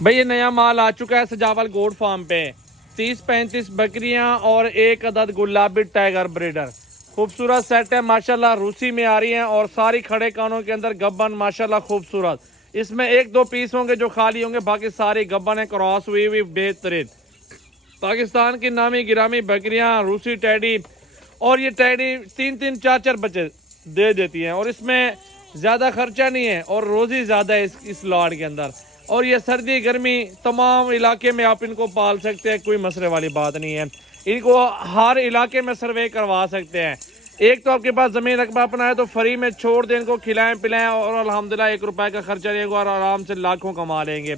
भाई ये नया माल आ चुका है सजावल गोड फार्म पे। 30-35 बकरियां और एक अदद गुलाबी टाइगर ब्रीडर। खूबसूरत सेट है माशाल्लाह, रूसी में आ रही हैं और सारी खड़े कानों के अंदर गब्बन माशाल्लाह खूबसूरत। इसमें 1-2 पीस होंगे जो खाली होंगे, बाकी सारी गब्बन है क्रॉस हुई हुई बेहतरीन। पाकिस्तान की नामी गिरामी बकरियां रूसी टैडी, और ये टैडी 3-3 4-4 बच्चे दे देती हैं और इसमें ज़्यादा खर्चा नहीं है और रोज़ी ज़्यादा है इस लॉट के अंदर। और ये सर्दी गर्मी तमाम इलाके में आप इनको पाल सकते हैं, कोई मसले वाली बात नहीं है। इनको हर इलाके में सर्वे करवा सकते हैं। एक तो आपके पास ज़मीन रकबा अपना है तो फ्री में छोड़ दें, इनको खिलाएं पिलाएं और अल्हम्दुलिल्लाह 1 रुपए का खर्चा नहीं होगा और आराम से लाखों कमा लेंगे।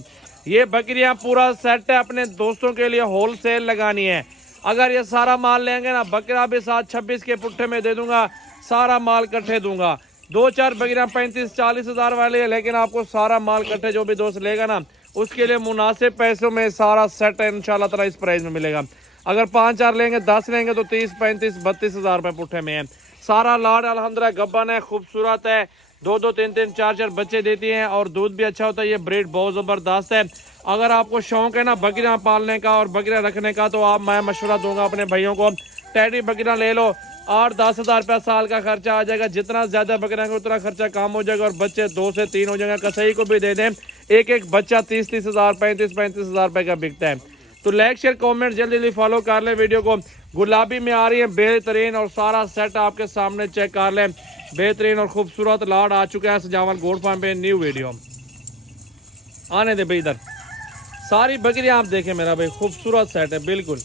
ये बकरियां पूरा सेट है, अपने दोस्तों के लिए होल सेल लगानी है। अगर ये सारा माल लेंगे ना, बकरा भी 7-26 के पुट्ठे में दे दूंगा, सारा माल कट्ठे दूंगा। 2-4 बकरियां 35-40 हज़ार वाली है, लेकिन आपको सारा माल कट्ठे जो भी दोस्त लेगा ना उसके लिए मुनासिब पैसों में सारा सेट है इंशाल्लाह ताला इस प्राइस में मिलेगा। अगर 5-4 लेंगे 10 लेंगे तो 30-35-32 हज़ार रुपये पुट्ठे में है। सारा लाड अल्हम्दुलिल्लाह गब्बन है, खूबसूरत है, 2-2 3-3 4-4 बच्चे देती हैं और दूध भी अच्छा होता है। ये ब्रीड बहुत ज़बरदस्त है। अगर आपको शौक है ना बकरियां पालने का और बकरियां रखने का तो आप मैं मशवरा दूंगा अपने भाइयों को, टैडी बकरियां ले लो। 8-10 हज़ार रुपया साल का खर्चा आ जाएगा। जितना ज़्यादा बकरियां उतना खर्चा कम हो जाएगा और बच्चे 2 से 3 हो जाएंगे। कसाई को भी दे दें, एक बच्चा 30-30 हज़ार 35-35 हज़ार रुपये का बिकता है। तो लाइक शेयर कमेंट जल्दी जल्दी फॉलो कर लें वीडियो को। गुलाबी में आ रही है बेहतरीन और सारा सेट आपके सामने चेक कर लें। बेहतरीन और खूबसूरत लाड आ चुका है सजावल गोड फार्म पे। न्यू वीडियो आने दे भाई इधर। सारी बकरियां आप देखें मेरा भाई, खूबसूरत सेट है बिल्कुल,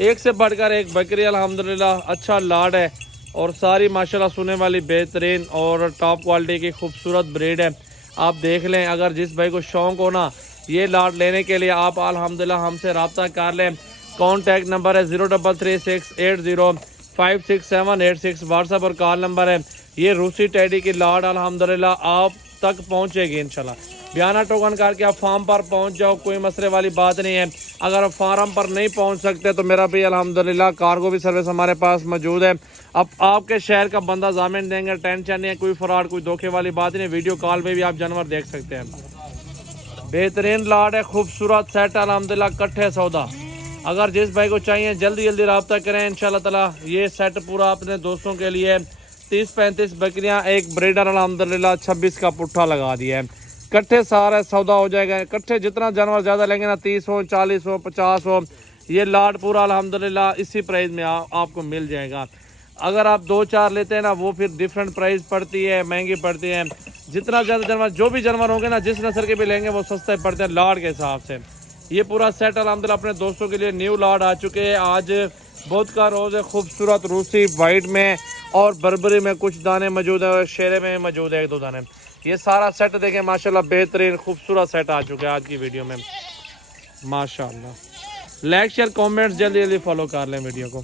एक से बढ़कर एक बकरी अल्हम्दुलिल्लाह। अच्छा लाड है और सारी माशाल्लाह सुने वाली बेहतरीन और टॉप क्वालिटी की खूबसूरत ब्रीड है। आप देख लें, अगर जिस भाई को शौक हो ना ये लाड लेने के लिए आप अल्हम्दुलिल्लाह हमसे रब्ता कर लें। कॉन्टैक्ट नंबर है 033680568786। व्हाट्सएप और कॉल नंबर है। ये रूसी टैडी की लाड अल्हम्दुलिल्लाह आप तक पहुँचेगी इंशाल्लाह। बयाना टोकन करके आप फार्म पर पहुंच जाओ, कोई मसले वाली बात नहीं है। अगर आप फार्म पर नहीं पहुंच सकते तो मेरा भी अल्हम्दुलिल्लाह कार्गो भी सर्विस हमारे पास मौजूद है। अब आपके शहर का बंदा जामिन देंगे, टेंशन नहीं है, कोई फ्रॉड कोई धोखे वाली बात नहीं। वीडियो कॉल पे भी आप जानवर देख सकते हैं। बेहतरीन लाड है, खूबसूरत सेट अल्हम्दुलिल्लाह, कट्ठे सौदा। अगर जिस भाई को चाहिए जल्दी जल्दी रब्ता करें इंशाल्लाह ताला। ये सेट पूरा अपने दोस्तों के लिए 30-35 बकरियां, एक ब्रीडर अल्हम्दुलिल्लाह 26 का पुट्ठा लगा दिया है। कट्ठे सारा सौदा हो जाएगा। कट्ठे जितना जानवर ज़्यादा लेंगे ना, 30 हो 40 हो 50 हो, ये लाड पूरा अल्हम्दुलिल्लाह इसी प्राइस में आपको मिल जाएगा। अगर आप 2-4 लेते हैं ना वो फिर डिफरेंट प्राइस पड़ती है, महंगी पड़ती है। जितना ज़्यादा जानवर जो भी जानवर होंगे ना, जिस नस्ल के भी लेंगे वो सस्ते पड़ते हैं लाड के हिसाब से। ये पूरा सेट अल्हम्दुलिल्लाह अपने दोस्तों के लिए न्यू लाड आ चुके हैं। आज बुध का रोज़ है, खूबसूरत रूसी वाइट में और बर्बरी में कुछ दाने मौजूद है और शेरे में मौजूद है 1-2 दाने। ये सारा सेट देखें माशाल्लाह, बेहतरीन खूबसूरत सेट आ चुका है आज की वीडियो में माशाल्लाह। लाइक शेयर कमेंट्स जल्दी जल्दी फॉलो कर लें वीडियो को।